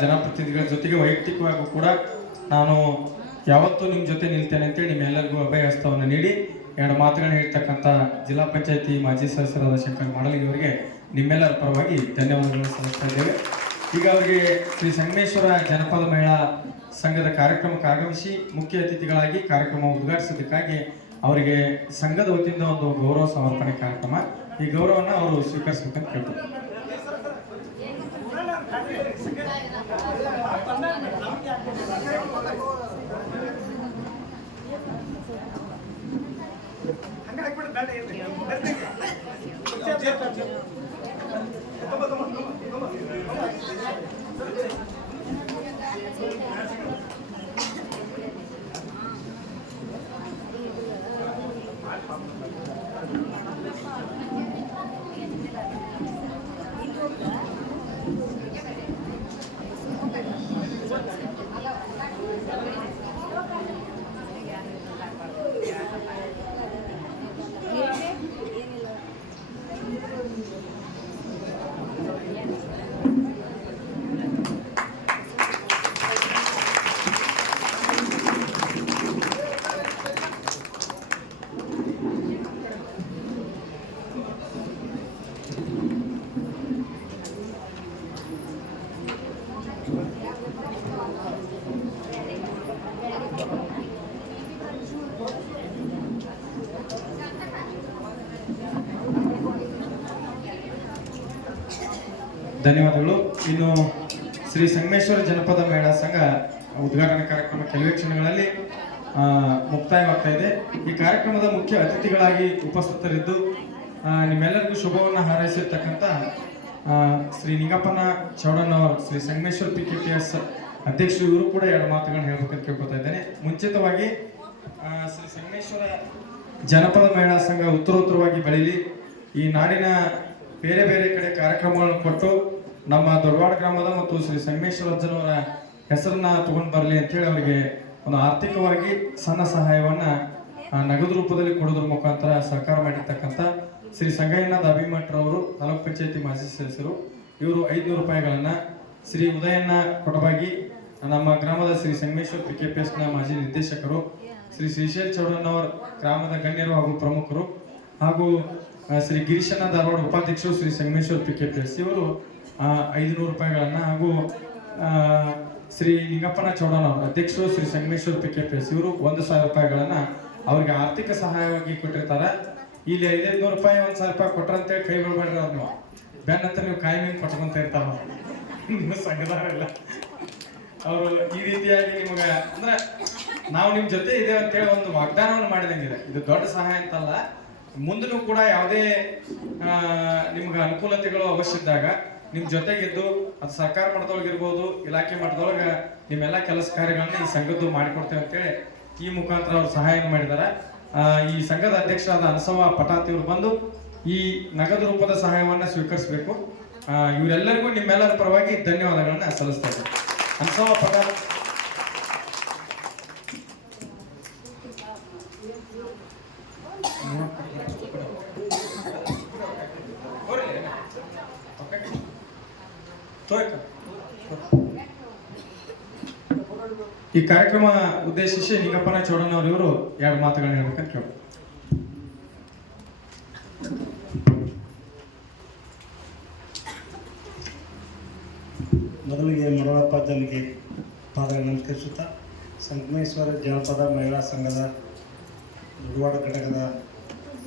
ಜನಪ್ರತಿನಿಧಿಗಳ ಜೊತೆಗೆ ವೈಯಕ್ತಿಕವಾಗಿ ಕೂಡ ನಾನು ಯಾವತ್ತೂ ನಿಮ್ಮ ಜೊತೆ ನಿಲ್ತೇನೆ ಅಂತೇಳಿ ನಿಮ್ಮೆಲ್ಲರಿಗೂ ಅಭಯ ಹಸ್ತವನ್ನು ನೀಡಿ ಎರಡು ಮಾತುಗಳನ್ನ ಹೇಳ್ತಕ್ಕಂಥ ಜಿಲ್ಲಾ ಪಂಚಾಯತಿ ಮಾಜಿ ಸದಸ್ಯರಾದ ಶಂಕರ್ ಮಾಡಲಿಗೆ ಅವರಿಗೆ ನಿಮ್ಮೆಲ್ಲರ ಪರವಾಗಿ ಧನ್ಯವಾದಗಳನ್ನು ಸಲ್ಲಿಸ್ತಾ ಇದ್ದೇವೆ. ಈಗ ಅವರಿಗೆ ಶ್ರೀ ಸಂಗಮೇಶ್ವರ ಜನಪದ ಮಹಿಳಾ ಸಂಘದ ಕಾರ್ಯಕ್ರಮಕ್ಕೆ ಆಗಮಿಸಿ ಮುಖ್ಯ ಅತಿಥಿಗಳಾಗಿ ಕಾರ್ಯಕ್ರಮ ಉದ್ಘಾಟಿಸೋದಕ್ಕಾಗಿ ಅವರಿಗೆ ಸಂಘದ ವತಿಯಿಂದ ಒಂದು ಗೌರವ ಸಮರ್ಪಣೆ ಕಾರ್ಯಕ್ರಮ. ಈ ಗೌರವವನ್ನು ಅವರು ಸ್ವೀಕರಿಸಬೇಕಂತ ಕೇಳ್ತಾರೆ. ಧನ್ಯವಾದಗಳು. ಇನ್ನು ಶ್ರೀ ಸಂಗಮೇಶ್ವರ ಜನಪದ ಮಹಿಳಾ ಸಂಘ ಉದ್ಘಾಟನಾ ಕಾರ್ಯಕ್ರಮ ಕೆಲವೇ ಕ್ಷಣಗಳಲ್ಲಿ ಮುಕ್ತಾಯವಾಗ್ತಾ ಇದೆ. ಈ ಕಾರ್ಯಕ್ರಮದ ಮುಖ್ಯ ಅತಿಥಿಗಳಾಗಿ ಉಪಸ್ಥಿತರಿದ್ದು ನಿಮ್ಮೆಲ್ಲರಿಗೂ ಶುಭವನ್ನು ಹಾರೈಸಿರ್ತಕ್ಕಂಥ ಶ್ರೀ ನಿಂಗಪ್ಪನ ಚೌಡಣ್ಣವರು, ಶ್ರೀ ಸಂಗಮೇಶ್ವರ PKPS ಅಧ್ಯಕ್ಷರು, ಇವರು ಕೂಡ ಎರಡು ಮಾತುಗಳನ್ನು ಹೇಳ್ಬೇಕಂತ ಕೇಳ್ಕೊತಾ ಇದ್ದೇನೆ. ಮುಂಚಿತವಾಗಿ ಶ್ರೀ ಸಂಗಮೇಶ್ವರ ಜನಪದ ಮಹಿಳಾ ಸಂಘ ಉತ್ತರೋತ್ತರವಾಗಿ ಬೆಳೀಲಿ, ಈ ನಾಡಿನ ಬೇರೆ ಬೇರೆ ಕಡೆ ಕಾರ್ಯಕ್ರಮಗಳನ್ನು ಕೊಟ್ಟು ನಮ್ಮ ದೊಡ್ಡವಾಡ ಗ್ರಾಮದ ಮತ್ತು ಶ್ರೀ ಸಂಗಮೇಶ್ವರ ಅಜ್ಜನವರ ಹೆಸರನ್ನ ತಗೊಂಡು ಬರಲಿ ಅಂತೇಳಿ ಅವರಿಗೆ ಒಂದು ಆರ್ಥಿಕವಾಗಿ ಸಣ್ಣ ಸಹಾಯವನ್ನು ನಗದು ರೂಪದಲ್ಲಿ ಕೊಡೋದ್ರ ಮುಖಾಂತರ ಸಹಕಾರ ಮಾಡಿರ್ತಕ್ಕಂಥ ಶ್ರೀ ಸಂಗಯ್ಯನ ಅಭಿಮಠರವರು ತಾಲೂಕ್ ಪಂಚಾಯತಿ ಮಾಜಿ ಸದಸ್ಯರು, ಇವರು 500 ರೂಪಾಯಿಗಳನ್ನು, ಶ್ರೀ ಉದಯಣ್ಣ ಕೊಟಬಾಗಿ ನಮ್ಮ ಗ್ರಾಮದ ಶ್ರೀ ಸಂಗಮೇಶ್ವರ PKPSನ ಮಾಜಿ ನಿರ್ದೇಶಕರು, ಶ್ರೀ ಶ್ರೀಶೈಲ್ ಚೌಡಣ್ಣವರ ಗ್ರಾಮದ ಗಣ್ಯರು ಹಾಗೂ ಪ್ರಮುಖರು, ಹಾಗೂ ಶ್ರೀ ಗಿರೀಶಣ್ಣ ಧಾರವಾಡ ಉಪಾಧ್ಯಕ್ಷರು ಶ್ರೀ ಸಂಗಮೇಶ್ವರ PKPS ಇವರು 500 ರೂಪಾಯಿಗಳನ್ನು, ಹಾಗೂ ಶ್ರೀ ನಿಂಗಪ್ಪನ ಚೌಡಣ್ಣವರು ಅಧ್ಯಕ್ಷರು ಶ್ರೀ ಸಂಗಮೇಶ್ವರ PKPS ಇವರು 1,000 ರೂಪಾಯಿಗಳನ್ನು ಅವ್ರಿಗೆ ಆರ್ಥಿಕ ಸಹಾಯವಾಗಿ ಕೊಟ್ಟಿರ್ತಾರೆ. ಇಲ್ಲಿ 500 ರೂಪಾಯಿ 1,000 ರೂಪಾಯಿ ಕೊಟ್ರಂತೇಳಿ ಕೈ ಬಿಡ್ಬೇಡ್ರಿ ಅವ್ರು, ನೀವು ಬೆನ್ನ ಹತ್ರ ನೀವು ಕಾಯಿ ಮೀನು ಕೊಟ್ಕೊಂತ ಇರ್ತಾರ ನಿಮ್ಮ ಸಂಘದವರೆಲ್ಲ. ಅವರು ಈ ರೀತಿಯಾಗಿ ನಿಮಗೆ ಅಂದ್ರೆ ನಾವು ನಿಮ್ಮ ಜೊತೆ ಇದ್ದೇವೆ ಅಂತೇಳಿ ಒಂದು ವಾಗ್ದಾನವನ್ನು ಮಾಡಿದಂಗಿದೆ. ಇದು ದೊಡ್ಡ ಸಹಾಯ ಅಂತಲ್ಲ, ಮುಂದೂ ಕೂಡ ಯಾವುದೇ ನಿಮ್ಗೆ ಅನುಕೂಲತೆಗಳು ಅವಶ್ಯ ಇದ್ದಾಗ ನಿಮ್ಮ ಜೊತೆಗಿದ್ದು ಅದು ಸರ್ಕಾರ ಮಟ್ಟದೊಳಗಿರ್ಬೋದು, ಇಲಾಖೆ ಮಟ್ಟದೊಳಗೆ ನಿಮ್ಮೆಲ್ಲ ಕೆಲಸ ಕಾರ್ಯಗಳನ್ನ ಈ ಸಂಘದ್ದು ಮಾಡಿಕೊಡ್ತೇವೆ ಅಂತೇಳಿ ಈ ಮುಖಾಂತರ ಅವ್ರು ಸಹಾಯ ಮಾಡಿದ್ದಾರೆ. ಈ ಸಂಘದ ಅಧ್ಯಕ್ಷರಾದ ಅನಸವ ಪಟಾತಿ ಅವರು ಬಂದು ಈ ನಗದು ರೂಪದ ಸಹಾಯವನ್ನು ಸ್ವೀಕರಿಸಬೇಕು. ಇವರೆಲ್ಲರಿಗೂ ನಿಮ್ಮೆಲ್ಲರ ಪರವಾಗಿ ಧನ್ಯವಾದಗಳನ್ನ ಸಲ್ಲಿಸ್ತಾ ಇದ್ದಾರೆ. ಅನಸವ ಪಟಾತಿ ಈ ಕಾರ್ಯಕ್ರಮ ಉದ್ದೇಶಿಸಿ ನಿಂಗಪ್ಪನ ಚೌಡಣ್ಣವರು ಇವರು ಎರಡು ಮಾತುಗಳನ್ನ ಹೇಳ್ಬೇಕಂತ ಕೇಳಿ. ಮೊದಲಿಗೆ ಮರಳಪ್ಪ ಅಜ್ಜನಿಗೆ ಪಾದಗಳನ್ನು ನಮಸ್ಕರಿಸುತ್ತಾ, ಸಂಗಮೇಶ್ವರ ಜನಪದ ಮಹಿಳಾ ಸಂಘದ ಧಾರವಾಡ ಘಟಕದ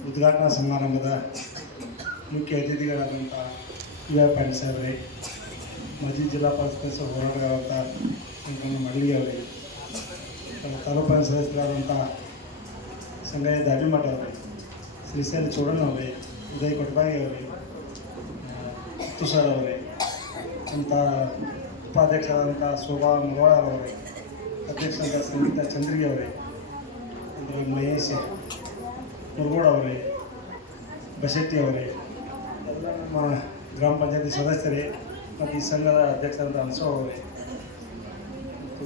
ಉದ್ಘಾಟನಾ ಸಮಾರಂಭದ ಮುಖ್ಯ ಅತಿಥಿಗಳಾದಂಥ ಪಾಟೀಲ್ ಸಾಹೇಬ್ರೆ, ಮಾಜಿ ಜಿಲ್ಲಾ ಪಂಚಾಯತ್ ಹೋರಾಟಗಾರಂಥ ಶಂಕರಣ್ಣ ಮಡಲಿಗೆ ಅವರಿಗೆ, ತಾಲೂಕು ಪಂಚಾಯತ್ ಸದಸ್ಯರಾದಂಥ ಸಂಗಯ್ಯ ದಾಜಿಮಠ ಅವರೇ, ಶ್ರೀಶೈಲ ಚೌಡಣ್ಣ ಅವರೇ, ಉದಯ ಕೊಟ್ಬಾಯಿ ಅವರೇ, ತುಷಾರ್ ಅವರೇ, ಅಂತ ಉಪಾಧ್ಯಕ್ಷರಾದಂಥ ಶೋಭಾ ಮುರವಾಳ ಅವರೇ, ಅಧ್ಯಕ್ಷರಾದ ಸಂಗೀತ ಚಂದ್ರಿಗೆ ಅವರೇ, ಅಂದರೆ ಮಹೇಶ್ ಮುರುಗೋಡ್ ಅವರೇ, ಬಶೆಟ್ಟಿ ಅವರೇ, ಎಲ್ಲ ನಮ್ಮ ಗ್ರಾಮ ಪಂಚಾಯತಿ ಸದಸ್ಯರೇ ಮತ್ತು ಈ ಸಂಘದ ಅಧ್ಯಕ್ಷರಾದ ಅನ್ಸೋ ಅವರೇ ಮತ್ತು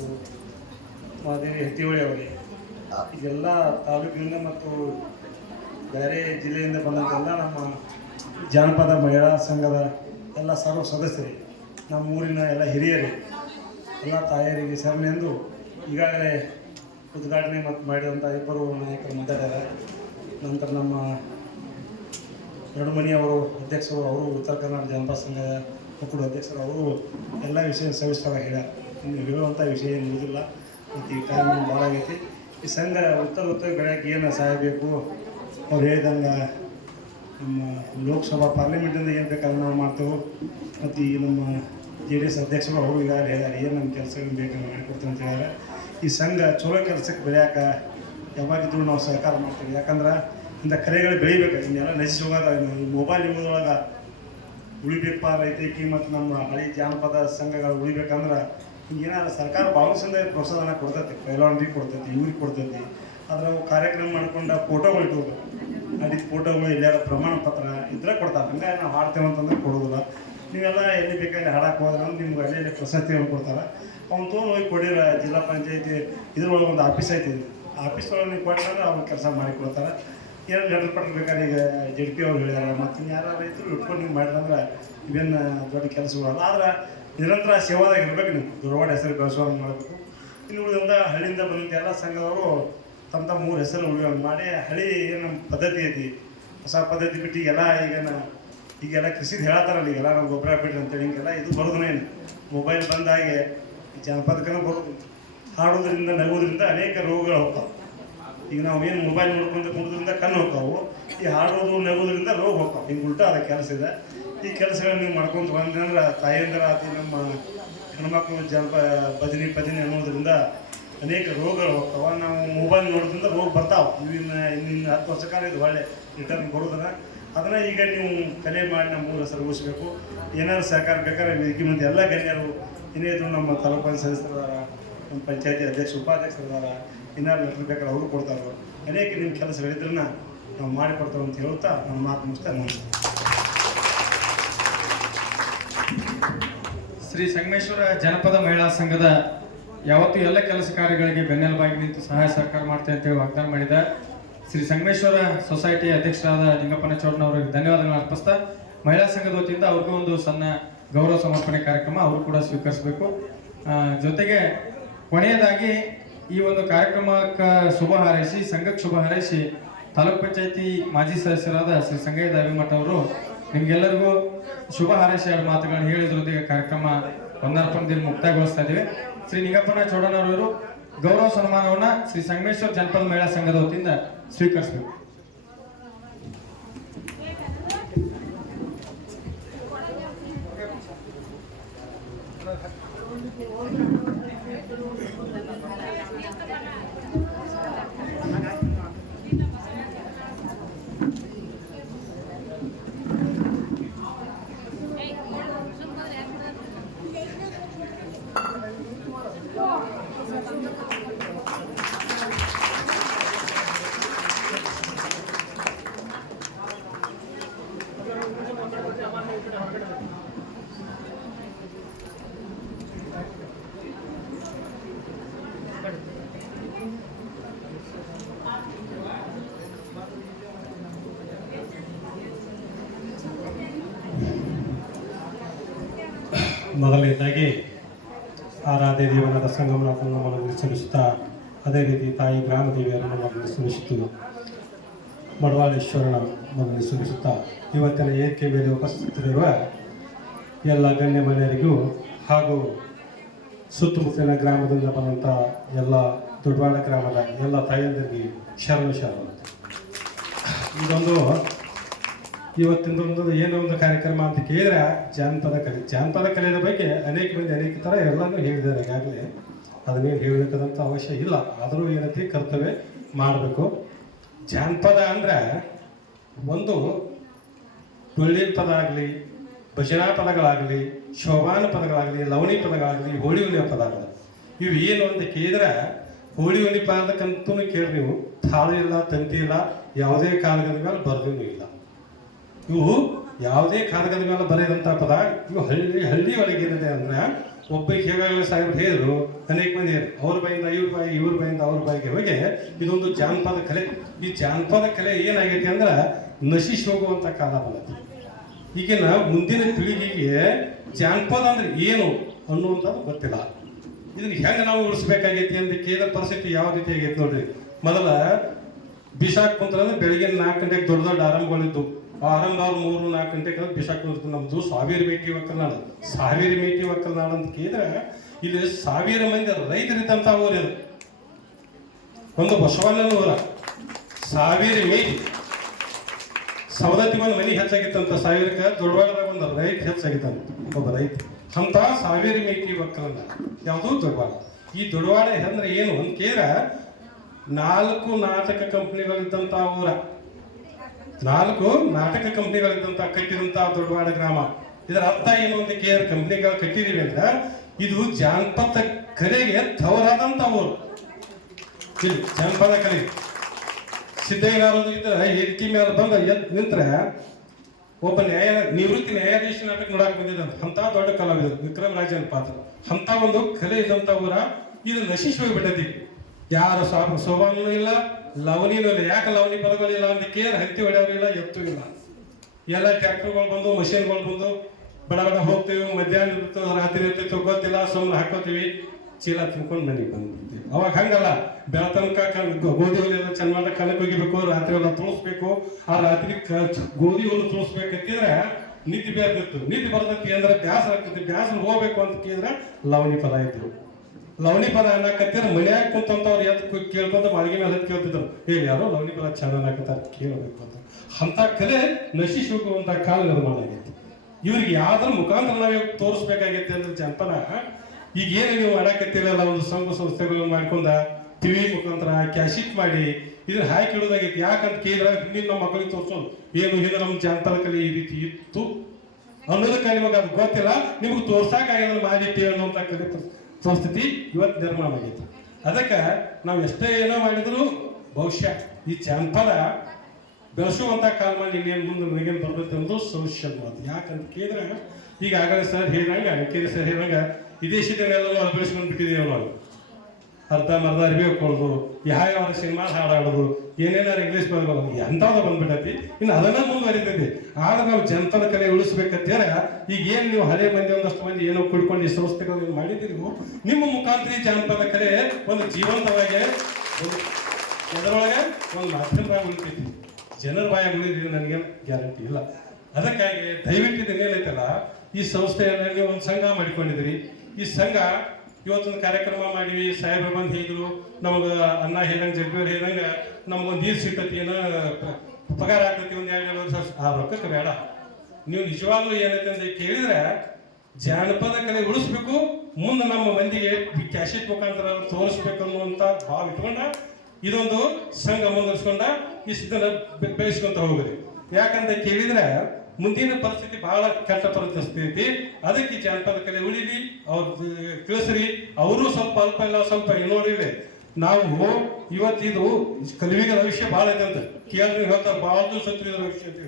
ಮಾದೇವಿ ಹಟ್ಟಿಹೊಳಿ ಅವರೇ, ಇದೆಲ್ಲ ತಾಲೂಕಿನಿಂದ ಮತ್ತು ಬೇರೆ ಜಿಲ್ಲೆಯಿಂದ ಬಂದಂತೆಲ್ಲ ನಮ್ಮ ಜಾನಪದ ಮಹಿಳಾ ಸಂಘದ ಎಲ್ಲ ಸರ್ವ ಸದಸ್ಯರೇ, ನಮ್ಮ ಊರಿನ ಎಲ್ಲ ಹಿರಿಯರೇ, ಎಲ್ಲ ತಾಯರಿಗೆ ಶರಣೆಂದು ಈಗಾಗಲೇ ಉದ್ಘಾಟನೆ ಮತ್ತು ಮಾಡಿದಂಥ ಇಬ್ಬರು ನಾಯಕರು ಮಾತಾಡ್ಯಾರ. ನಂತರ ನಮ್ಮ ನಡುಮನಿಯವರು ಅಧ್ಯಕ್ಷರು, ಅವರು ಉತ್ತರ ಕರ್ನಾಟಕ ಜನಪದ ಸಂಘದ ಒಕ್ಕೂಟ ಅಧ್ಯಕ್ಷರು, ಅವರು ಎಲ್ಲ ವಿಷಯ ಸವಿಸ್ತಾರವಾಗಿ ಹೇಳ್ಯಾರ. ಇನ್ನು ಹೇಳುವಂಥ ವಿಷಯ ಏನು ಇರುವುದಿಲ್ಲ. ಮತ್ತು ಈ ಟೈಮ್ ಭಾಳ ಆಗೈತಿ. ಈ ಸಂಘ ಉತ್ತರ ಬೆಳೆಯೋಕ್ಕೆ ಏನು ಸಹಾಯ ಬೇಕು ಅವ್ರು ಹೇಳಿದಂಗೆ ನಮ್ಮ ಲೋಕಸಭಾ ಪಾರ್ಲಿಮೆಂಟಿಂದ ಏನು ಬೇಕಾದ್ರೆ ನಾವು ಮಾಡ್ತೇವೆ. ಮತ್ತು ಈ ನಮ್ಮ JDS ಅಧ್ಯಕ್ಷರು ಅವರು ಈಗಾಗಲೇ ಹೇಳಿದ್ದಾರೆ ಏನು ನಮ್ಮ ಕೆಲಸಗಳು ಬೇಕಂತ ಮಾಡಿಕೊಡ್ತೀವಿ ಅಂತ ಹೇಳಿದ್ರೆ ಈ ಸಂಘ ಚಲೋ ಕೆಲಸಕ್ಕೆ ಬೆಳೆಯೋಕೆ ಯಾವಾಗಿದ್ರೂ ನಾವು ಸಹಕಾರ ಮಾಡ್ತೀವಿ. ಯಾಕಂದ್ರೆ ಇಂಥ ಕಲೆಗಳು ಬೆಳಿಬೇಕು. ಇನ್ನೆಲ್ಲ ನಶಿಸಿ ಹೋಗೋದ ಈ ಮೊಬೈಲ್ ಯುಗದೊಳಗೆ ಉಳಿಬೇಕು ರೈತೈಕಿ ಮತ್ತು ನಮ್ಮ ಹಳೆ ಜಾನಪದ ಸಂಘಗಳು ಉಳಿಬೇಕಂದ್ರೆ ಏನಾದ್ರು ಸರ್ಕಾರ ಭಾಗವಹಿಸಿದ ಪ್ರೋತ್ಸಾಹನ ಕೊಡ್ತೈತಿ, ಪೈಲಾನ್ರಿಗೆ ಕೊಡ್ತೈತಿ, ಇವ್ರಿಗೆ ಕೊಡ್ತೈತಿ. ಅದ್ರ ಕಾರ್ಯಕ್ರಮ ಮಾಡ್ಕೊಂಡು ಫೋಟೋಗಳು ಇಟ್ಕೋಬೇಕು. ಅಡಿದ ಫೋಟೋಗಳು ಎಲ್ಲಾರ ಪ್ರಮಾಣ ಪತ್ರ ಇದ್ರೆ ಕೊಡ್ತಾರೆ. ಹಂಗೆ ನಾವು ಹಾಡ್ತೇವೆ ಅಂತಂದ್ರೆ ಕೊಡೋದಿಲ್ಲ. ನೀವೆಲ್ಲ ಎಲ್ಲಿ ಬೇಕಾದ್ರೆ ಹಾಡಕ್ಕೆ ಹೋದ್ರೆ ನಿಮ್ಗೆ ಅಲ್ಲೇ ಪ್ರಶಸ್ತಿಗಳು ಕೊಡ್ತಾರೆ. ಅವ್ನು ತೊಗೊಂಡು ಹೋಗಿ ಕೊಡಿರ ಜಿಲ್ಲಾ ಪಂಚಾಯತಿ ಇದ್ರೊಳಗೆ ಒಂದು ಆಫೀಸ್ ಐತಿ. ಆಫೀಸ್ ಒಳಗೆ ನೀವು ಕೊಟ್ಟಂದ್ರೆ ಅವ್ರು ಕೆಲಸ ಮಾಡಿಕೊಡ್ತಾರೆ. ಏನು ಲೆಟರ್ ಪಟ್ಟ ಬೇಕಾದ್ರೆ ಈಗ JDP ಅವ್ರು ಹೇಳಿದಾರೆ. ಮತ್ತು ಯಾರು ರೈತರು ಇಟ್ಕೊಂಡು ನೀವು ಮಾಡಿದಂದ್ರೆ ಇವೇನು ದೊಡ್ಡ ಕೆಲಸಗಳಲ್ಲ. ಆದ್ರೆ ನಿರಂತರ ಸೇವಾದಾಗ ಇರಬೇಕು. ನೀವು ದೊಡ್ಡವಾಡ ಹೆಸರು ಬೆಳೆಸುವಂಗೆ ಮಾಡಬೇಕು. ಇನ್ನು ಉಳಿದ ಹಳ್ಳಿಯಿಂದ ಬಂದಿದ್ದ ಎಲ್ಲ ಸಂಘದವರು ತಮ್ಮ ಮೂರು ಹೆಸರು ಉಳಿಯೋಂಗೆ ಮಾಡಿ ಹಳ್ಳಿ ಏನು ಪದ್ಧತಿ ಐತಿ ಹೊಸ ಪದ್ಧತಿ ಬಿಟ್ಟು ಈಗೆಲ್ಲ ಕೃಷಿದು ಹೇಳತ್ತಾರಲ್ಲ. ಈಗೆಲ್ಲ ನಾವು ಗೊಬ್ಬರ ಬಿಡ್ರಿ ಅಂತೇಳಿ ಹಿಂಗೆಲ್ಲ ಇದು ಬರೋದನೇನು ಮೊಬೈಲ್ ಬಂದಾಗೆ ಜನಪದಕ್ಕೂ ಬರೋದು. ಹಾಡೋದ್ರಿಂದ ನಗೋದ್ರಿಂದ ಅನೇಕ ರೋಗಗಳು ಹೋಗ್ತಾವೆ. ಈಗ ನಾವು ಏನು ಮೊಬೈಲ್ ನೋಡ್ಕೊಂಡು ಕುಡಿದ್ರಿಂದ ಕಣ್ಣು ಹೋಗ್ತಾವೆ. ಈ ಹಾಡೋದು ನಗೋದ್ರಿಂದ ರೋಗ ಹೋಗ್ತಾವೆ. ಹಿಂಗೆ ಉಲ್ಟಾ ಅದ ಕೆಲಸ ಇದೆ. ಈ ಕೆಲಸಗಳನ್ನ ನೀವು ಮಾಡ್ಕೊಂಡು ಬಂದ್ರೆ ಅಂದ್ರೆ ತಾಯಿಯಂದ್ರೆ ಆತಿ ನಮ್ಮ ಹೆಣ್ಮಕ್ಳು ಭಜನೆ ಅನ್ನೋದ್ರಿಂದ ಅನೇಕ ರೋಗಗಳು ಹೋಗ್ತಾವೆ. ನಾವು ಮೊಬೈಲ್ ನೋಡೋದ್ರಿಂದ ರೋಗ ಬರ್ತಾವೆ. ಇನ್ನು 10 ವರ್ಷ ಕಾಲ ಇದು ಒಳ್ಳೆ ರಿಟರ್ನ್ ಕೊಡೋದನ್ನ ಅದನ್ನು ಈಗ ನೀವು ಕಲೆ ಮಾಡಿ ನಮ್ಮ ಮೂಲ ಹೆಸರು ಉಳಿಸ್ಬೇಕು. ಏನಾದ್ರು ಸಹಕಾರ ಬೇಕಾದ್ರೆ ವೇದಿಕೆ ಮುಂದೆ ಎಲ್ಲ ಗಣ್ಯರು ಏನೇ ಇದ್ರು ನಮ್ಮ ತಾಲೂಕು ಪಂಚಾಯತ್ ಸದಸ್ಯರಿದಾರ, ನಮ್ಮ ಪಂಚಾಯತಿ ಅಧ್ಯಕ್ಷ ಉಪಾಧ್ಯಕ್ಷರಿದಾರ, ಏನಾದ್ರು ಲೆಟರ್ ಬೇಕಾದ್ರೆ ಅವರು ಕೊಡ್ತಾರೆ. ಅನೇಕ ನಿಮ್ಮ ಕೆಲಸಗಳಿದ್ರನ್ನ ನಾವು ಮಾಡಿಕೊಡ್ತೇವೆ ಅಂತ ಹೇಳ್ತಾ ನಮ್ಮ ಮಾತು ಮುಗಿಸ್ತಾ ನೋಡಿ. ಶ್ರೀ ಸಂಗಮೇಶ್ವರ ಜನಪದ ಮಹಿಳಾ ಸಂಘದ ಯಾವತ್ತೂ ಎಲ್ಲ ಕೆಲಸ ಕಾರ್ಯಗಳಿಗೆ ಬೆನ್ನೆಲುಬಾಗಿ ನಿಂತು ಸಹಾಯ ಸಹಕಾರ ಮಾಡ್ತೇವೆ ಅಂತೇಳಿ ವಾಗ್ದಾನ ಮಾಡಿದ ಶ್ರೀ ಸಂಗಮೇಶ್ವರ ಸೊಸೈಟಿಯ ಅಧ್ಯಕ್ಷರಾದ ನಿಂಗಪ್ಪನ ಚೌಡನವರಿಗೆ ಧನ್ಯವಾದಗಳನ್ನು ಅರ್ಪಿಸ್ತಾ ಮಹಿಳಾ ಸಂಘದ ವತಿಯಿಂದ ಅವ್ರಿಗೂ ಒಂದು ಸಣ್ಣ ಗೌರವ ಸಮರ್ಪಣೆ ಕಾರ್ಯಕ್ರಮ ಅವರು ಕೂಡ ಸ್ವೀಕರಿಸಬೇಕು. ಜೊತೆಗೆ ಕೊನೆಯದಾಗಿ ಈ ಒಂದು ಕಾರ್ಯಕ್ರಮಕ್ಕೆ ಶುಭ ಹಾರೈಸಿ ಸಂಘಕ್ಕೆ ಶುಭ ಹಾರೈಸಿ ತಾಲೂಕ್ ಪಂಚಾಯತಿ ಮಾಜಿ ಸದಸ್ಯರಾದ ಶ್ರೀ ಸಂಗಯ್ಯ ದಾವಿಮಠ ಅವರು ನಿಮ್ಗೆಲ್ಲರಿಗೂ ಶುಭ ಹಾರೈಸಿ 2 ಮಾತುಗಳನ್ನು ಹೇಳಿದ್ರೊಂದಿಗೆ ಕಾರ್ಯಕ್ರಮ ಒಂದರ್ಪಣದಿಂದ ಮುಕ್ತಾಯಗೊಳಿಸ್ತಾ ಇದ್ದೀವಿ. ಶ್ರೀ ನಿಂಗಪ್ಪನ ಚೌಡನವರು ಗೌರವ ಸನ್ಮಾನವನ್ನ ಶ್ರೀ ಸಂಗಮೇಶ್ವರ ಜನಪದ ಮಹಿಳಾ ಸಂಘದ ವತಿಯಿಂದ ಸ್ವೀಕರಿಸಬೇಕು. ಮೊದಲನೇದಾಗಿ ಆರಾಧ್ಯ ದೇವರಾದ ಸಂಗಮನಾಥನ ನಮ್ಮನ್ನು ಶ್ರಮಿಸುತ್ತಾ ಅದೇ ರೀತಿ ತಾಯಿ ಗ್ರಾಮ ದೇವಿಯರನ್ನು ನಮ್ಮನ್ನು ಶ್ರಮಿಸಿತು ಮಡವಾಳೇಶ್ವರನ ನಮ್ಮನ್ನು ಶ್ರಮಿಸುತ್ತಾ ಇವತ್ತಿನ ಏಕೆ ಮೇಲೆ ಉಪಸ್ಥಿತರಿರುವ ಎಲ್ಲ ಗಣ್ಯಮಾನ್ಯರಿಗೂ ಹಾಗೂ ಸುತ್ತಮುತ್ತಲಿನ ಗ್ರಾಮದಿಂದ ಬಂದಂಥ ಎಲ್ಲ ದೊಡ್ಡವಾಡ ಗ್ರಾಮದ ಎಲ್ಲ ತಾಯಿಯಂದರಿಗೆ ಶರಣು. ಇದೊಂದು ಇವತ್ತಿಂದೊಂದು ಏನೋ ಒಂದು ಕಾರ್ಯಕ್ರಮ ಅಂತ ಕೇಳಿದ್ರೆ ಜಾನಪದ ಕಲೆಯ ಬಗ್ಗೆ ಅನೇಕ ಥರ ಎಲ್ಲನೂ ಹೇಳಿದ್ದಾರೆ ಈಗಾಗಲೇ. ಅದನ್ನೇನು ಹೇಳಬೇಕಾದಂಥ ಅವಶ್ಯ ಇಲ್ಲ. ಆದರೂ ಏನೈತಿ ಕರ್ತವ್ಯ ಮಾಡಬೇಕು. ಜಾನಪದ ಅಂದರೆ ಒಂದು ಡೊಳ್ಳಿನ ಪದ ಆಗಲಿ, ಭಜನಾ ಪದಗಳಾಗಲಿ, ಶೋಭಾನ ಪದಗಳಾಗಲಿ, ಲವಣಿ ಪದಗಳಾಗಲಿ, ಹೋಳಿ ಹುಣ್ಣಿಮೆ ಪದ ಆಗಲಿ, ಇವು ಏನು ಅಂತ ಕೇಳಿದ್ರೆ ಹೋಳಿ ಹುಣ್ಣಿಮೆ ಪದಕ್ಕಂತೂ ಕೇಳಿ ನೀವು ತಾಳು ಇಲ್ಲ, ತಂತಿ ಇಲ್ಲ, ಯಾವುದೇ ಕಾಗದ ಮೇಲೆ ಬರೆದೂ ಇಲ್ಲ. ಇವು ಯಾವುದೇ ಕಾಗದ ಮೇಲೆ ಬರೆದಂಥ ಪದ. ಇವು ಹಳ್ಳಿ ಒಳಗೆ ಏನಿದೆ ಅಂದ್ರೆ ಒಬ್ಬರಿಗೆ ಹೇಗಾಗಲೇ ಸಾಹೇಬ್ರು ಹೇಳಿದ್ರು, ಅನೇಕ ಮಂದಿ ಅವ್ರ ಬಾಯಿಂದ ಇವ್ರ ಬಾಯಿಂದ ಅವ್ರ ಬಾಯಿಗೆ ಹೋಗಿ ಇದೊಂದು ಜಾನಪದ ಕಲೆ. ಈ ಜಾನಪದ ಕಲೆ ಏನಾಗೈತಿ ಅಂದ್ರೆ ನಶಿಸಿ ಹೋಗುವಂಥ ಕಾಲ ಬಂದೈತಿ. ಈಗಿನ ಮುಂದಿನ ಪೀಳಿಗೆಗೆ ಜಾನಪದ ಅಂದ್ರೆ ಏನು ಅನ್ನುವಂಥದ್ದು ಗೊತ್ತಿಲ್ಲ. ಇದನ್ನ ಹೆಂಗೆ ನಾವು ಉಳಿಸ್ಬೇಕಾಗೈತಿ ಅಂತ ಕೇಳಿದ ಪರಿಸ್ಥಿತಿ ಯಾವ ರೀತಿ ಆಗೈತಿ ನೋಡ್ರಿ. ಮೊದಲ ಬಿಸಾಕ್ ಕುಂತ್ರಂದ್ರೆ ಬೆಳಿಗ್ಗೆ 4 ಗಂಟೆಗೆ ದೊಡ್ಡ ದೊಡ್ಡ ಆರಂಭಗಳಿದ್ದು ಆ ಆರಂಭದವ್ರು 3-4 ಗಂಟೆಗೆ ಬಿಸಾಕ್ ಕುಂತಿರ್ತಾರೆ. ನಮ್ದು ಸಾವಿರ ಮೇಟಿ ಒಕ್ಕಲ್ನಾಡು, ಸಾವಿರ ಮೇಟಿ ಒಕ್ಕಲ್ನಾಡು ಅಂತ ಕೇಳಿದ್ರೆ ಇಲ್ಲಿ 1000 ಮಂದಿ ರೈತರಿದ್ದಂತ ಊರು ಇದು. ಒಂದು ಬಸವಣ್ಣನ ಊರ 1000 ಮೇಟಿ ಸವದತ್ತಿ ಒಂದು ಮನೆ ಹೆಚ್ಚಾಗಿತ್ತಂತ, 1000ಕ್ಕೆ ದೊಡ್ಡವಾಡದಾಗ ಒಂದು ರೈತ ಹೆಚ್ಚಾಗಿತ್ತಂತ, ಒಬ್ಬ ರೈತ. ಅಂತ 1000 ಮೇಟಿ ಒಕ್ಕಲನ್ನ ಯಾವುದು ದೊಡ್ಡವಾಡ. ಈ ದೊಡ್ಡವಾಡ ಅಂದ್ರೆ ಏನು ಅಂತ ಕೇಳಿದ್ರೆ 4 ನಾಟಕ ಕಂಪ್ನಿಗಳಿದ್ದಂತ ಊರ, 4 ನಾಟಕ ಕಂಪ್ನಿಗಳಿದ್ದಂತ ಕಟ್ಟಿದಂತ ದೊಡ್ಡವಾಡ ಗ್ರಾಮ. ಇದರ ಅರ್ಥ ಏನು ಅಂತ ಕೇಳಿದ್ರೆ ಕಂಪ್ನಿಗಳು ಕಟ್ಟಿದೀವಿ ಅಂದ್ರೆ ಇದು ಜಾನಪದ ಕಲೆಗೆ ತವರಾದಂತ ಊರು. ಇಲ್ಲಿ ಜಾನಪದ ಕಲೆ ಸಿದ್ದಯ್ಯನವರು ಇದ್ರೆ ಎತ್ತಿ ಮೇಲೆ ಬಂದ ಎದ್ದು ನಿಂತ್ರೆ ಒಬ್ಬ ನಿವೃತ್ತಿ ನ್ಯಾಯಾಧೀಶ ನಾಟಕ ನೋಡಕ್ ಬಂದಿದ್ದಂತ ಅಂತ ದೊಡ್ಡ ಕಲಾವಿದರು ವಿಕ್ರಮ್ ರಾಜನ್ ಪಾತ್ರ. ಅಂತ ಒಂದು ಕಲೆ ಇದ್ದಂತ ಊರ ಇದು ನಶಿಸಿ ಹೋಗ್ಬಿಟ್ಟೈತಿ. ಯಾರು ಸೋಬಾನು ಇಲ್ಲ, ಲವಣಿನೂ ಇಲ್ಲ. ಯಾಕೆ ಲವಣಿ ಪದಗಳಿಲ್ಲ ಅಂತ ಕೇಳಿ ಹತ್ತಿ ಹೊಡೆಯೋರು ಇಲ್ಲ, ಎತ್ತು ಇಲ್ಲ. ಎಲ್ಲ ಟ್ರ್ಯಾಕ್ಟರ್ಗಳು ಬಂದು, ಮಷೀನ್ಗಳು ಬಂದು, ಬಡ ಬಡ ಹೋಗ್ತೀವಿ, ಮಧ್ಯಾಹ್ನ ಇರ್ತೀವಿ, ರಾತ್ರಿ ಇರ್ತಿತ್ತು ಗೊತ್ತಿಲ್ಲ, ಸುಮ್ಮನೆ ಹಾಕೋತೀವಿ, ಚೀಲ ತಿನ್ಕೊಂಡು ಮನೆಗೆ ಬಂದ್ಬಿಡ್ತೀವಿ. ಅವಾಗ ಹಂಗಲ್ಲ, ಬೆಳತನಕ ಗೋಧಿ ಹುಲ್ಲೆಲ್ಲ ಚೆನ್ನಾಗಿ ಕಣಕ್ಕೆ ಹೋಗಿಬೇಕು, ರಾತ್ರಿ ಎಲ್ಲ ತುಳಿಸ್ಬೇಕು. ಆ ರಾತ್ರಿ ಗೋಧಿ ಹುಲ್ಲು ತುಳಿಸ್ಬೇಕಂತಿದ್ರೆ ನಿಧಿ ಬೇರ್ತಿತ್ತು. ನಿಧಿ ಬರ್ತೈತಿ ಅಂದ್ರೆ ಬ್ಯಾಸರ ಆಗ್ತೈತಿ. ಬ್ಯಾಸರ ಹೋಗ್ಬೇಕು ಅಂತ ಕೇಳಿದ್ರೆ ಲವಣಿ ಪದ ಇದ್ರು. ಲವಣಿ ಪದ ಅನ್ನಕತ್ತಿರ ಮನ್ಯಾಗ ಕುಂತವ್ರು ಎದ್ದು ಕೇಳ್ಕೊಂತ ಮಾಳಿಗೆ ಮೇಲೆ ಹತ್ತಿ ಕೇಳ್ತಿದ್ರು, ಯಾರೋ ಲವಣಿ ಪದ ಚೆನ್ನಾಗಿ ಹಾಕತ್ತಾರ ಕೇಳಬೇಕು ಅಂತ. ಅಂತ ಕಲೆ ನಶಿಸಿ ಹೋಗುವಂತ ಕಾಲ ನಿರ್ಮಾಣ ಆಗೈತಿ. ಇವ್ರಿಗೆ ಯಾವ್ದ್ರ ಮುಖಾಂತರ ನಾವೇ ತೋರಿಸ್ಬೇಕಾಗೈತಿ ಅಂದ್ರೆ ಜನಪದ ಈಗ ಏನು ನೀವು ಮಾಡಾಕತ್ತಿರಲ್ಲ, ಒಂದು ಸಂಘ ಸಂಸ್ಥೆಗಳನ್ನು ಮಾಡ್ಕೊಂಡ ಟಿವಿ ಮುಖಾಂತರ ಕ್ಯಾಶಿಟ್ ಮಾಡಿ ಇದನ್ನ ಹಾಕಿ ಇಡೋದಾಗೈತಿ. ಯಾಕಂತ ಕೇಳಿದ್ರೆ ಹಿಂದಿನ ನಮ್ಮ ಮಕ್ಕಳಿಗೆ ತೋರಿಸೋದು ಏನು ಹಿಂದೆ ನಮ್ಮ ಜಾನಪದ ಕಲೆ ಈ ರೀತಿ ಇತ್ತು ಅನ್ನೋದಕ್ಕೆ ನಿಮಗೆ ಅದು ಗೊತ್ತಿಲ್ಲ, ನಿಮ್ಗೆ ತೋರ್ಸಾಕಾಗ ಮಾಡಿಟ್ಟೆ ಅನ್ನೋಂಥ ಕಲೆ ಪರಿಸ್ಥಿತಿ ಇವತ್ತು ನಿರ್ಮಾಣ ಆಗೈತಿ. ಅದಕ್ಕೆ ನಾವು ಎಷ್ಟೇ ಏನೋ ಮಾಡಿದ್ರು ಬಹುಶಃ ಈ ಜಾನಪದ ಬೆಳೆಸುವಂತ ಕಾಲಮಾನ ಇನ್ನೇನು ಮುಂದೆ ನನಗೇನು ಬರ್ತೈತೆ ಅನ್ನೋದು ಸಂಶಯವಾದ. ಯಾಕಂತ ಕೇಳಿದ್ರೆ ಈಗಾಗಲೇ ಸರ್ ಹೇಳಿದಂಗೆ, ಕೇಳಿ ಸರ್ ಹೇಳಿದಂಗೆ ವಿದೇಶಿಗಳನ್ನೆಲ್ಲ ಬೆಳೆಸ್ಕೊಂಡು ಬಿಟ್ಟಿದ್ದೀವಿ ನಾವು. ಅರ್ಧಂಬರ್ಧ ಅರಿವಿ ಹಾಕೊಳ್ಳೋದು, ಯಾವ ಸಿನಿಮಾ ಹಾಡಾಡೋದು, ಏನೇನಾರು ಇಂಗ್ಲೀಷ್ ಬರೋದು, ಎಂಥದ್ದು ಬಂದ್ಬಿಟ್ಟೈತಿ. ಇನ್ನು ಅದನ್ನ ಮುಂದುವರಿತೈತಿ. ಆದ್ರೆ ನಾವು ಜನಪದ ಕಲೆ ಉಳಿಸ್ಬೇಕಂತೇಳಿ ಈಗ ಏನು ನೀವು ಹಳೆ ಮಂದಿ ಒಂದಷ್ಟು ಮಂದಿ ಏನೋ ಕುಡ್ಕೊಂಡು ಈ ಸಂಸ್ಥೆಗಳು ಮಾಡಿದ್ದೀರಿ, ನಿಮ್ಮ ಮುಖಾಂತರ ಈ ಜಾನಪದ ಕಲೆ ಒಂದು ಜೀವಂತವಾಗಿ ಅದರೊಳಗೆ ಒಂದು ಮಾಧ್ಯಮವಾಗಿ ಉಳಿತೈತಿ. ಜನರ ಬಾಯಾಗ ಉಳಿದಿದ್ದು ನನಗೇನು ಗ್ಯಾರಂಟಿ ಇಲ್ಲ. ಅದಕ್ಕಾಗಿ ದಯವಿಟ್ಟು ಇದನ್ನೇನೈತಲ್ಲ, ಈ ಸಂಸ್ಥೆಯಲ್ಲಿ ಒಂದು ಸಂಘ ಮಾಡಿಕೊಂಡಿದ್ರಿ. ಈ ಸಂಘ ಇವತ್ತೊಂದು ಕಾರ್ಯಕ್ರಮ ಮಾಡಿವಿ, ಸಾಹೇಬ್ರು ಬಂದು ಹೇಳಿದ್ರು, ನಮಗೆ ಅನ್ನ ಹೇಳ್ದಂಗೆ ಜಗ್ಗಿಯವ್ರು ಹೇಳ್ದಂಗೆ ನಮಗೊಂದು ನೀರು ಸಿಗ್ತತಿ, ಏನೋ ಪಗಾರ ಆಗ್ತತಿ, ಒಂದು 2 ವರ್ಷ. ಆ ರೊಕ್ಕಕ್ಕೆ ಬೇಡ. ನೀವು ನಿಜವಾಗ್ಲೂ ಏನೈತೆ ಅಂತ ಕೇಳಿದ್ರೆ ಜಾನಪದ ಕಲೆ ಉಳಿಸ್ಬೇಕು, ಮುಂದೆ ನಮ್ಮ ಮಂದಿಗೆ ಕ್ಯಾಶೆಟ್ ಮುಖಾಂತರ ತೋರಿಸ್ಬೇಕು ಅನ್ನುವಂಥ ಭಾವ ಇಟ್ಕೊಂಡ ಇದೊಂದು ಸಂಘ ಮುಂದುವರಿಸ್ಕೊಂಡ ಈ ಸಿದ್ಧನ ಬೆಳೆಸ್ಕೊಂತ ಹೋಗ್ರಿ. ಯಾಕಂತ ಕೇಳಿದ್ರೆ ಮುಂದಿನ ಪರಿಸ್ಥಿತಿ ಬಹಳ ಕೆಟ್ಟ ಪರಿಸ್ಥಿತಿ ಐತಿ. ಅದಕ್ಕೆ ಜಾನಪದ ಕಲೆ ಉಳಿಲಿ, ಅವ್ರು ತಿಳಿಸ್ರಿ. ಅವರು ಸ್ವಲ್ಪ ಅಲ್ಪ ಇಲ್ಲ ಸ್ವಲ್ಪ ನೋಡಿದ್ರೆ ನಾವು ಇವತ್ತಿದು ಕಲಿಯುಗದ ವಿಷಯ ಬಹಳ ಐತೆ ಅಂತ ಕೇಳಿದ್ರೆ ಹೇಳ್ತಾರೆ, ಬಹಳ ಸತ್ಯದ ವಿಷಯ ಅಂತ.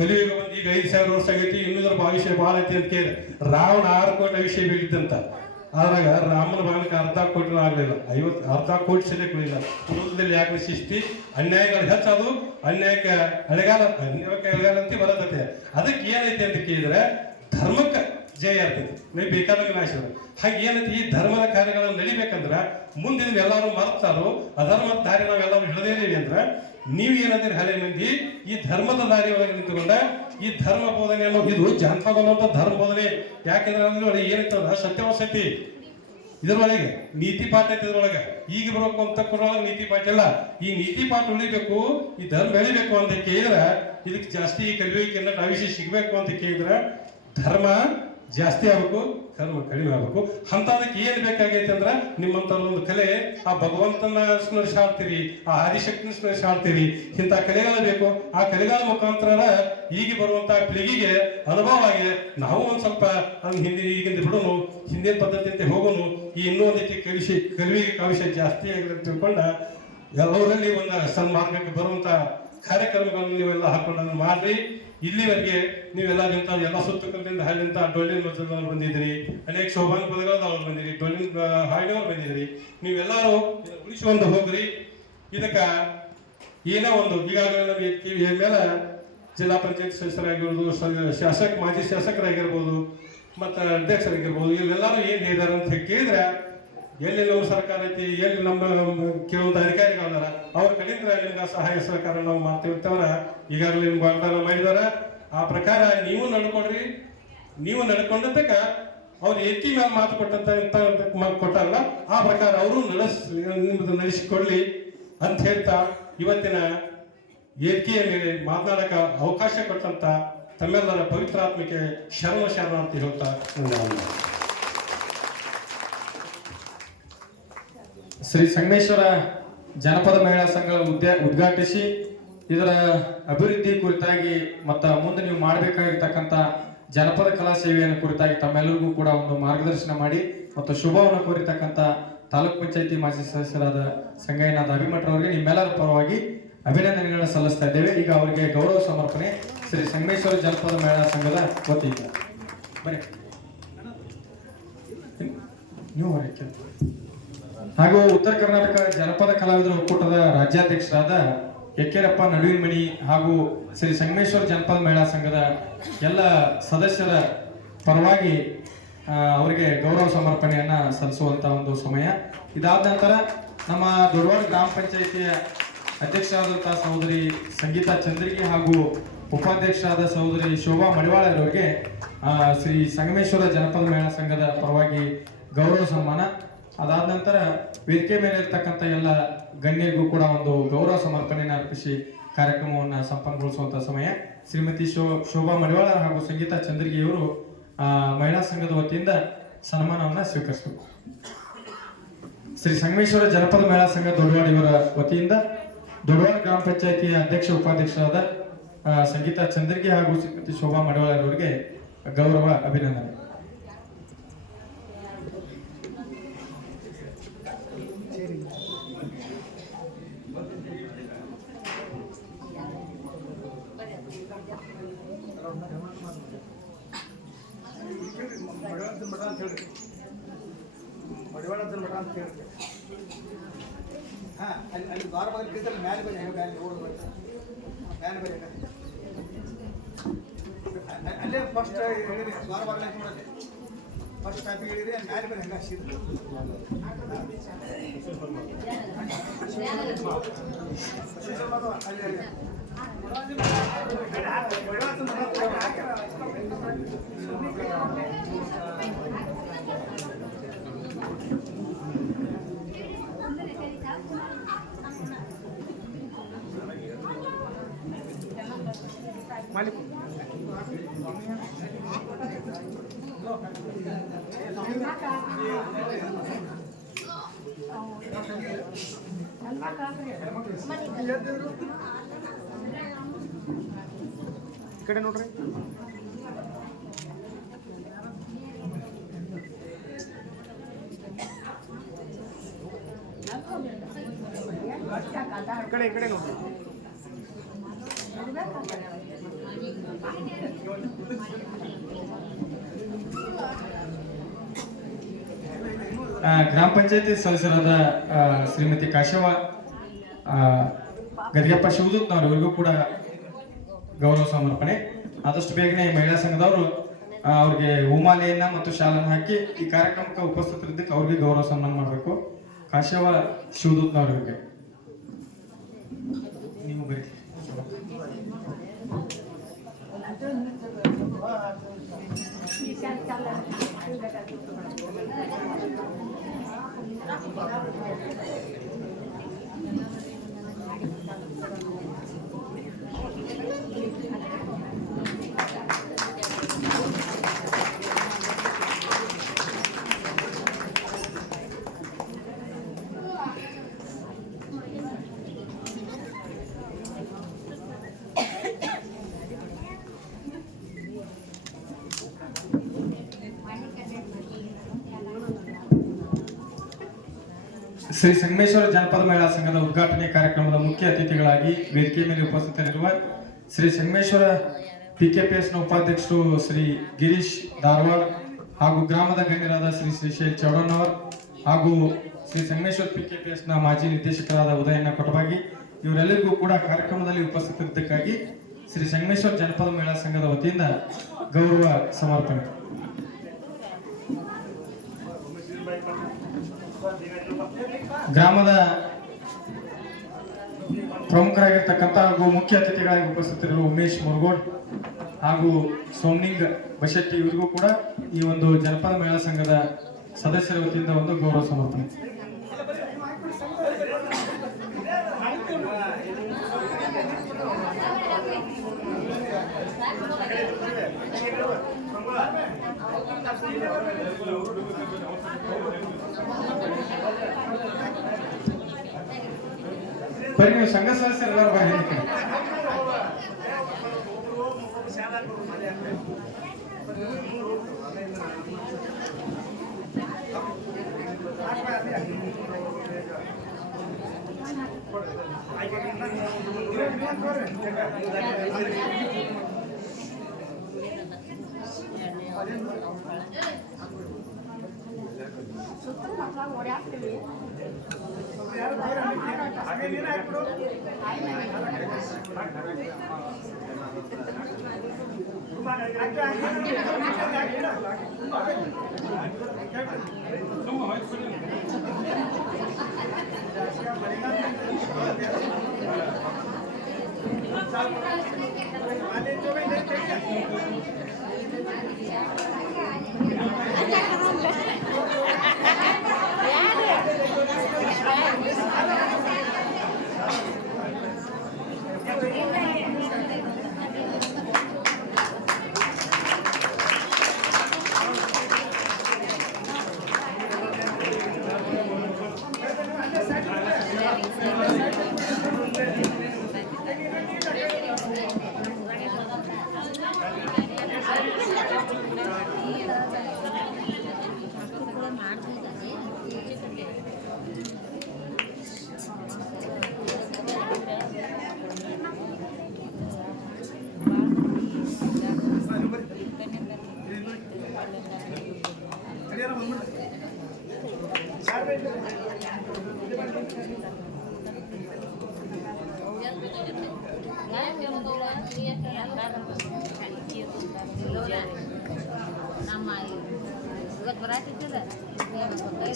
ಕಲಿಯುಗ ಬಂದು ಈಗ 5000 ವರ್ಷ ಆಗೈತಿ, ಇನ್ನೂರ ಭವಿಷ್ಯ ಬಹಳ ಐತಿ ಅಂತ ಕೇಳಿ ರಾವಣ 6 ಕೋಟಿ ವಿಷಯ ಬೇಕಿತ್ತಂತ. ಆದ್ರಾಗ ರಾಮನ ಬಾಣಕ್ಕೆ 1/2 ಕೋಟಿ ಆಗ್ಲಿಲ್ಲ, 1/2 ಕೋಟಿ ಸರಿಯಾಗಿ ಉಳಿಲ್ಲ. ಕುಟುಂಬದಲ್ಲಿ ಯಾಕೆ ಶಿಸ್ತಿ ಅನ್ಯಾಯಗಳು ಹೆಚ್ಚದು, ಅನ್ಯಾಯಕ್ಕೆ ಅಳೆಗಾಲ ಅಂತ ಬರತೈತೆ. ಅದಕ್ಕೆ ಏನೈತಿ ಅಂತ ಕೇಳಿದ್ರೆ ಧರ್ಮಕ್ಕೆ ಜಯ ಇರ್ತೈತಿ, ನೀವು ಬೇಕಾದಾಗ ನಾಶ. ಹಾಗೆ ಏನೈತಿ, ಈ ಧರ್ಮದ ಕಾರ್ಯಗಳನ್ನು ನಡಿಬೇಕಂದ್ರ ಮುಂದಿನ ಎಲ್ಲರೂ ಮರ್ತಾರೋ ಅಧರ್ಮದ ದಾರಿ ನಾವೆಲ್ಲರೂ ಹಿಡಿದೇವಿ ಅಂದ್ರೆ ನೀವು ಏನಂತೀರಿ ಹಳೆ ಮಂದಿ ಈ ಧರ್ಮದ ದಾರಿ ಒಳಗೆ ನಿಂತುಕೊಂಡ ಈ ಧರ್ಮ ಬೋಧನೆ ಅನ್ನೋದು ಇದು ಜಾನಪದ ಅನ್ನೋಂಥ ಧರ್ಮ ಬೋಧನೆ. ಯಾಕೆಂದ್ರೆ ಅಂದ್ರೆ ಏನೈತಲ್ಲ ಸತ್ಯವಸತಿ ಇದ್ರೊಳಗೆ ನೀತಿ ಪಾಠ ಐತಿ. ಇದ್ರೊಳಗೆ ಈಗ ಬರೋಕು ಅಂತ ಕೊಡೋಳಗೆ ನೀತಿ ಪಾಠ ಇಲ್ಲ. ಈ ನೀತಿ ಪಾಠ ಉಳಿಬೇಕು, ಈ ಧರ್ಮ ಬೆಳಿಬೇಕು ಅಂತ ಕೇಳಿದ್ರೆ ಇದಕ್ಕೆ ಜಾಸ್ತಿ ಕಲಿಯುವಿಕೆಲ್ಲ ಭವಿಷ್ಯ ಸಿಗ್ಬೇಕು ಅಂತ ಕೇಳಿದ್ರೆ ಧರ್ಮ ಜಾಸ್ತಿ ಆಗ್ಬೇಕು, ಕರ್ಮ ಕಡಿಮೆ ಆಗ್ಬೇಕು. ಅಂತದಕ್ಕೆ ಏನ್ ಬೇಕಾಗೈತೆ ಅಂದ್ರೆ ನಿಮ್ಮಂಥವ್ರ ಒಂದು ಕಲೆ, ಆ ಭಗವಂತನ ಸ್ಮರಿಸಿ ಹಾಡ್ತೀರಿ, ಆ ಆದಿಶಕ್ತಿನ ಸ್ಮರಿಸಿ ಹಾಡ್ತೀರಿ. ಇಂಥ ಕಲೆಗಳು ಬೇಕು. ಆ ಕಲೆಗಳ ಮುಖಾಂತರ ಈಗ ಬರುವಂತ ಪೀಳಿಗೆಗೆ ಅನುಭವ ಆಗಿದೆ. ನಾವು ಒಂದ್ ಸ್ವಲ್ಪ ಈಗಿಂದ ಬಿಡೋನು, ಹಿಂದಿನ ಪದ್ಧತಿ ಹೋಗೋನು, ಈ ಇನ್ನೂ ಒಂದಕ್ಕೆ ಕಲಿವಿಗೆ ಕಾವಿಷ್ಯ ಜಾಸ್ತಿ ಆಗಿದೆ ಅಂತ ತಿಳ್ಕೊಂಡ ಎಲ್ಲರಲ್ಲಿ ಒಂದು ಸನ್ಮಾರ್ಗಕ್ಕೆ ಬರುವಂತ ಕಾರ್ಯಕ್ರಮಗಳನ್ನು ನೀವೆಲ್ಲ ಹಾಕೊಂಡು ಮಾಡ್ರಿ. ಇಲ್ಲಿವರೆಗೆ ನೀವೆಲ್ಲ ಎಲ್ಲ ಸುತ್ತಕದಿಂದ ಹಳ್ಳಿಂದ ಡೊಳ್ಳಿನ ಮದ್ದದವ್ರು ಬಂದಿದ್ರಿ, ಅನೇಕ ಶೋಭಾನ ಪದಗಳವ್ರು ಬಂದಿರಿ, ಡೊಳ್ಳಿನ ಹಾಡಿನವ್ರು ಬಂದಿದ್ರಿ. ನೀವೆಲ್ಲರೂ ಉಳಿಸಿಕೊಂಡು ಹೋಗ್ರಿ. ಇದಕ್ಕ ಏನೋ ಒಂದು ಈಗಾಗಲೇ ಮೇಲೆ ಜಿಲ್ಲಾ ಪಂಚಾಯತ್ ಸದಸ್ಯರಾಗಿರ್ಬೋದು, ಮಾಜಿ ಶಾಸಕರಾಗಿರ್ಬೋದು, ಮತ್ತು ಅಧ್ಯಕ್ಷರಾಗಿರ್ಬೋದು, ಇಲ್ಲೆಲ್ಲರೂ ಏನು ಹೇಳಿದಾರೆ ಅಂತ ಕೇಳಿದ್ರೆ ಎಲ್ಲಿ ನಮ್ಮ ಸರ್ಕಾರ ಐತಿ, ಎಲ್ಲಿ ನಮ್ಮ ಕೆಲವೊಂದು ಅಧಿಕಾರಿಗಳದಾರ ಅವ್ರ ಕಡೆಯಿಂದ ನಿಮ್ಗೆ ಸಹಾಯ ಸಹಕಾರ ನಾವು ಮಾಡ್ತಿರ್ತೇವ್ರ. ಈಗಾಗಲೇ ನಿಮ್ಗೆ ವಾಗ್ದಾನ ಮಾಡಿದಾರ. ಆ ಪ್ರಕಾರ ನೀವು ನಡ್ಕೊಡ್ರಿ. ನೀವು ನಡ್ಕೊಂಡದ್ದಕ್ಕ ಅವ್ರು ಎತ್ತಿ ಮೇಲೆ ಮಾತು ಕೊಟ್ಟಾರಲ್ಲ, ಆ ಪ್ರಕಾರ ಅವರು ನಿಮ್ಮದು ನಡೆಸಿಕೊಳ್ಳಿ ಅಂತ ಹೇಳ್ತಾ ಇವತ್ತಿನ ವೇದಿಕೆಯ ಮೇಲೆ ಮಾತನಾಡಕ ಅವಕಾಶ ಕೊಟ್ಟಂತ ತಮ್ಮೆಲ್ಲರ ಪವಿತ್ರಾತ್ಮಕ್ಕೆ ಶರಣ ಅಂತ ಹೇಳ್ತಾ ಶ್ರೀ ಸಂಗಮೇಶ್ವರ ಜನಪದ ಮಹಿಳಾ ಸಂಘ ಉದ್ಘಾಟಿಸಿ ಇದರ ಅಭಿವೃದ್ಧಿ ಕುರಿತಾಗಿ ಮತ್ತು ಮುಂದೆ ನೀವು ಮಾಡಬೇಕಾಗಿರ್ತಕ್ಕಂಥ ಜನಪದ ಕಲಾ ಸೇವೆಯನ್ನು ಕುರಿತಾಗಿ ತಮ್ಮೆಲ್ಲರಿಗೂ ಕೂಡ ಒಂದು ಮಾರ್ಗದರ್ಶನ ಮಾಡಿ ಮತ್ತು ಶುಭವನ್ನು ಕೋರಿರ್ತಕ್ಕಂಥ ತಾಲೂಕ್ ಪಂಚಾಯತಿ ಮಾಜಿ ಸದಸ್ಯರಾದ ಸಂಗಯ್ಯನಾಥ ಅಭಿಮಠರವರಿಗೆ ನಿಮ್ಮೆಲ್ಲರ ಪರವಾಗಿ ಅಭಿನಂದನೆಗಳನ್ನು ಸಲ್ಲಿಸ್ತಾ ಇದ್ದೇವೆ. ಈಗ ಅವರಿಗೆ ಗೌರವ ಸಮರ್ಪಣೆ ಶ್ರೀ ಸಂಗಮೇಶ್ವರ ಜನಪದ ಮಹಿಳಾ ಸಂಘದ ವತಿಯಿಂದ. ಬನ್ನಿ ನೀವು ಹಾಗೂ ಉತ್ತರ ಕರ್ನಾಟಕ ಜನಪದ ಕಲಾವಿದರ ಒಕ್ಕೂಟದ ರಾಜ್ಯಾಧ್ಯಕ್ಷರಾದ ಯಕ್ಕೇರಪ್ಪ ನಡುವಿನಮಣಿ ಹಾಗೂ ಶ್ರೀ ಸಂಗಮೇಶ್ವರ ಜನಪದ ಮಹಿಳಾ ಸಂಘದ ಎಲ್ಲ ಸದಸ್ಯರ ಪರವಾಗಿ ಅವರಿಗೆ ಗೌರವ ಸಮರ್ಪಣೆಯನ್ನ ಸಲ್ಲಿಸುವಂತ ಒಂದು ಸಮಯ. ಇದಾದ ನಂತರ ನಮ್ಮ ದೊಡ್ಡವಾಡ ಗ್ರಾಮ ಪಂಚಾಯಿತಿಯ ಅಧ್ಯಕ್ಷರಾದಂತಹ ಸಹೋದರಿ ಸಂಗೀತಾ ಚಂದ್ರಿಗಿ ಹಾಗೂ ಉಪಾಧ್ಯಕ್ಷರಾದ ಸಹೋದರಿ ಶೋಭಾ ಮಡಿವಾಳರವರಿಗೆ ಶ್ರೀ ಸಂಗಮೇಶ್ವರ ಜನಪದ ಮಹಿಳಾ ಸಂಘದ ಪರವಾಗಿ ಗೌರವ ಸನ್ಮಾನ. ಅದಾದ ನಂತರ ವೇದಿಕೆ ಮೇಲೆ ಇರ್ತಕ್ಕಂಥ ಎಲ್ಲ ಗಣ್ಯರಿಗೂ ಕೂಡ ಒಂದು ಗೌರವ ಸಮರ್ಪಣೆಯನ್ನು ಅರ್ಪಿಸಿ ಕಾರ್ಯಕ್ರಮವನ್ನು ಸಂಪನ್ನಗೊಳಿಸುವಂತಹ ಸಮಯ. ಶ್ರೀಮತಿ ಶೋಭಾ ಮಡಿವಾಳ ಹಾಗೂ ಸಂಗೀತಾ ಚಂದ್ರಿಗಿಯವರು ಮಹಿಳಾ ಸಂಘದ ವತಿಯಿಂದ ಸನ್ಮಾನವನ್ನು ಸ್ವೀಕರಿಸಬೇಕು. ಶ್ರೀ ಸಂಗಮೇಶ್ವರ ಜನಪದ ಮಹಿಳಾ ಸಂಘ ದೊಡ್ಡವಾಡ ಇವರ ವತಿಯಿಂದ ದೊಡ್ಡವಾಡ ಗ್ರಾಮ ಪಂಚಾಯಿತಿಯ ಅಧ್ಯಕ್ಷ ಉಪಾಧ್ಯಕ್ಷರಾದ ಸಂಗೀತಾ ಚಂದ್ರಿಗಿ ಹಾಗೂ ಶ್ರೀಮತಿ ಶೋಭಾ ಮಡಿವಾಳರವರಿಗೆ ಗೌರವ ಅಭಿನಂದನೆ. ಅಲ್ಲಿ ದ್ವಾರ ಬಗ್ಗೆ ಕೀರ್ತಲ್ಲ ಮ್ಯಾಲೆ ಬನ್ನಿ, ಮ್ಯಾಲೆ ಓಡ್ಬೋದು, ಮ್ಯಾಲೆ ಬನ್ನಿ. ಅಲ್ಲೇ ಫಸ್ಟ್ ಹೇಳಿರಿ, ದ್ವಾರ ಬಾಗಿಲು ಹಾಕಿ ಮಾಡೋದು ಫಸ್ಟ್ ಟಾಪಿಕ್ ಹೇಳಿರಿ, ಅಲ್ಲಿ ಮ್ಯಾಲೆ ಬನ್ನಿ. ಹಂಗೆ ಸೀದಾ ಮಾಲಿಕ್ ಈ ಕಡೆ ನೋಡ್ರಿ. ಈ ಕಡೆ ನೋಡ್ರಿ. ಗ್ರಾಮ ಪಂಚಾಯತಿ ಸದಸ್ಯರಾದ ಶ್ರೀಮತಿ ಕಾಶವ ಗದಿಗೆಪ್ಪ ಶಿವದೂತ್ನವರು ಇವರಿಗೂ ಕೂಡ ಗೌರವ ಸಮರ್ಪಣೆ. ಆದಷ್ಟು ಬೇಗನೆ ಮಹಿಳಾ ಸಂಘದವರು ಅವ್ರಿಗೆ ಹೂಮಾಲೆಯನ್ನ ಮತ್ತು ಶಾಲನ್ನು ಹಾಕಿ ಈ ಕಾರ್ಯಕ್ರಮಕ್ಕೆ ಉಪಸ್ಥಿತರಿದ್ದಕ್ಕೆ ಅವ್ರಿಗೆ ಗೌರವ ಸನ್ಮಾನ ಮಾಡಬೇಕು. ಕಾಶವ ಶಿವದೂತ್ನವರಿಗೆ ನೀವು ಬರೀ. ಶ್ರೀ ಸಂಗಮೇಶ್ವರ ಜನಪದ ಮಹಿಳಾ ಸಂಘದ ಉದ್ಘಾಟನೆ ಕಾರ್ಯಕ್ರಮದ ಮುಖ್ಯ ಅತಿಥಿಗಳಾಗಿ ವೇದಿಕೆ ಮೇಲೆ ಉಪಸ್ಥಿತರಿರುವ ಶ್ರೀ ಸಂಗಮೇಶ್ವರ ಪಿಕೆಪಿಎಸ್ನ ಉಪಾಧ್ಯಕ್ಷರು ಶ್ರೀ ಗಿರೀಶ್ ಧಾರವಾಡ ಹಾಗೂ ಗ್ರಾಮದ ಗಣ್ಯರಾದ ಶ್ರೀ ಶ್ರೀಶೈಲ್ ಚೌಡಣ್ಣವರ್ ಹಾಗೂ ಶ್ರೀ ಸಂಗಮೇಶ್ವರ ಪಿಕೆಪಿಎಸ್ನ ಮಾಜಿ ನಿರ್ದೇಶಕರಾದ ಉದಯಣ್ಣ ಕೊಟಬಾಗಿ ಇವರೆಲ್ಲರಿಗೂ ಕೂಡ ಕಾರ್ಯಕ್ರಮದಲ್ಲಿ ಉಪಸ್ಥಿತರಿದ್ದಕ್ಕಾಗಿ ಶ್ರೀ ಸಂಗಮೇಶ್ವರ ಜನಪದ ಮಹಿಳಾ ಸಂಘದ ವತಿಯಿಂದ ಗೌರವ ಸಮರ್ಪಣೆ. ಗ್ರಾಮದ ಪ್ರಮುಖರಾಗಿರ್ತಕ್ಕಂಥ ಹಾಗೂ ಮುಖ್ಯ ಅತಿಥಿಗಳಾಗಿ ಉಪಸ್ಥಿತರಿರುವ ಉಮೇಶ್ ಮುರುಗೋಡ್ ಹಾಗೂ ಸೋಮ್ನಿಂಗ್ ಬಶೆಟ್ಟಿ ಇವರಿಗೂ ಕೂಡ ಈ ಒಂದು ಜನಪದ ಮಹಿಳಾ ಸಂಘದ ಸದಸ್ಯರ ವತಿಯಿಂದ ಒಂದು ಗೌರವ ಸಮರ್ಪಣೆ. ಬರೀ ನೀವು ಸಂಘ ಸದಸ್ಯರೆಲ್ಲರೂ ಬರೀ ಹೇಳಿಕೆ.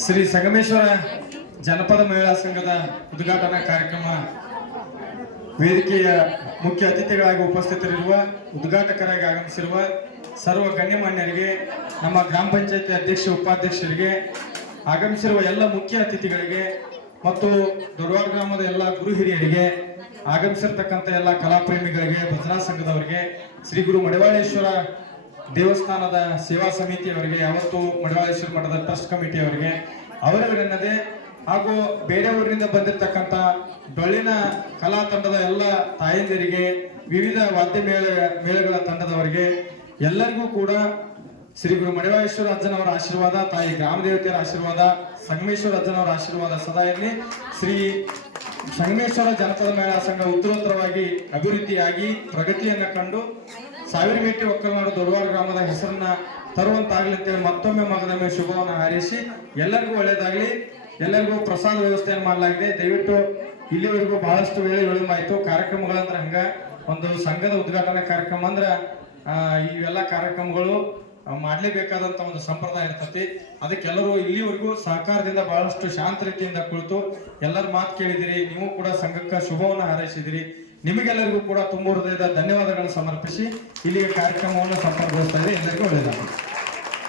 ಶ್ರೀ ಸಂಗಮೇಶ್ವರ ಜನಪದ ಮಹಿಳಾ ಸಂಘದ ಉದ್ಘಾಟನಾ ಕಾರ್ಯಕ್ರಮ ವೇದಿಕೆಯ ಮುಖ್ಯ ಅತಿಥಿಗಳಾಗಿ ಉಪಸ್ಥಿತರಿರುವ ಉದ್ಘಾಟಕರಾಗಿ ಆಗಮಿಸಿರುವ ಸರ್ವ ಗಣ್ಯಮಾನ್ಯರಿಗೆ, ನಮ್ಮ ಗ್ರಾಮ ಪಂಚಾಯತಿ ಅಧ್ಯಕ್ಷ ಉಪಾಧ್ಯಕ್ಷರಿಗೆ, ಆಗಮಿಸಿರುವ ಎಲ್ಲ ಮುಖ್ಯ ಅತಿಥಿಗಳಿಗೆ ಮತ್ತು ದೊಡ್ಡವಾಡ ಗ್ರಾಮದ ಎಲ್ಲ ಗುರು ಹಿರಿಯರಿಗೆ, ಆಗಮಿಸಿರ್ತಕ್ಕಂಥ ಎಲ್ಲ ಕಲಾಪ್ರೇಮಿಗಳಿಗೆ, ಭಜನಾ ಸಂಘದವರಿಗೆ, ಶ್ರೀ ಗುರು ಮಡಿವಾಳೇಶ್ವರ ದೇವಸ್ಥಾನದ ಸೇವಾ ಸಮಿತಿಯವರಿಗೆ, ಯಾವತ್ತು ಮಡಿವಾಳೇಶ್ವರ ಮಠದ ಟ್ರಸ್ಟ್ ಕಮಿಟಿಯವರಿಗೆ, ಅವರವರೆನ್ನದೇ ಹಾಗೂ ಬೇರೆ ಊರಿನಿಂದ ಬಂದಿರತಕ್ಕಂಥ ಡೊಳ್ಳಿನ ಕಲಾ ತಂಡದ ಎಲ್ಲ ತಾಯಂದಿರಿಗೆ, ವಿವಿಧ ವಾದ್ಯ ಮೇಳಗಳ ತಂಡದವರಿಗೆ ಎಲ್ಲರಿಗೂ ಕೂಡ ಶ್ರೀ ಗುರು ಮಡಿವಾಳೇಶ್ವರ ಅಜ್ಜನವರ ಆಶೀರ್ವಾದ, ತಾಯಿ ಗ್ರಾಮ ದೇವತೆಯರ ಆಶೀರ್ವಾದ, ಸಂಗಮೇಶ್ವರ ಅಜ್ಜನವರ ಆಶೀರ್ವಾದ ಸದಾ ಇರಲಿ. ಶ್ರೀ ಸಂಗಮೇಶ್ವರ ಜನಪದ ಮಹಿಳಾ ಸಂಘ ಉತ್ತರೋತ್ತರವಾಗಿ ಅಭಿವೃದ್ಧಿಯಾಗಿ ಪ್ರಗತಿಯನ್ನು ಕಂಡು 1000 ಮೇಟಿ ಒಕ್ಕಲನಾಡು ದೊಡ್ಡವಾಡ ಗ್ರಾಮದ ಹೆಸರನ್ನ ತರುವಂತಾಗಲಿ ಅಂತೇಳಿ ಮತ್ತೊಮ್ಮೆ ಮಗದೊಮ್ಮೆ ಶುಭವನ್ನು ಹಾರೈಸಿ ಎಲ್ಲರಿಗೂ ಒಳ್ಳೆಯದಾಗಲಿ. ಎಲ್ಲರಿಗೂ ಪ್ರಸಾದ ವ್ಯವಸ್ಥೆಯನ್ನು ಮಾಡಲಾಗಿದೆ. ದಯವಿಟ್ಟು ಇಲ್ಲಿವರೆಗೂ ಬಹಳಷ್ಟು ವೇಳೆ ವಿಳಂಬ ಕಾರ್ಯಕ್ರಮಗಳಂದ್ರೆ ಹಂಗ ಒಂದು ಸಂಘದ ಉದ್ಘಾಟನಾ ಕಾರ್ಯಕ್ರಮ ಅಂದ್ರೆ ಇವೆಲ್ಲ ಕಾರ್ಯಕ್ರಮಗಳು ಮಾಡಲೇಬೇಕಾದಂತ ಒಂದು ಸಂಪ್ರದಾಯ ಇರ್ತತಿ. ಅದಕ್ಕೆಲ್ಲರೂ ಇಲ್ಲಿವರೆಗೂ ಸಹಕಾರದಿಂದ ಬಹಳಷ್ಟು ಶಾಂತ ರೀತಿಯಿಂದ ಕುಳಿತು ಎಲ್ಲರ ಮಾತು ಕೇಳಿದಿರಿ. ನೀವು ಕೂಡ ಸಂಘಕ್ಕೆ ಶುಭವನ್ನು ಹಾರೈಸಿದಿರಿ. ನಿಮಗೆಲ್ಲರಿಗೂ ಕೂಡ ತುಂಬ ಹೃದಯದ ಧನ್ಯವಾದಗಳನ್ನು ಸಮರ್ಪಿಸಿ ಇಲ್ಲಿಗೆ ಕಾರ್ಯಕ್ರಮವನ್ನು ಸಂಪರ್ಕಗೊಳಿಸ್ತಾ ಇದೆ. ಎಲ್ಲರಿಗೂ ಒಳ್ಳೆಯದಾಗಲಿ.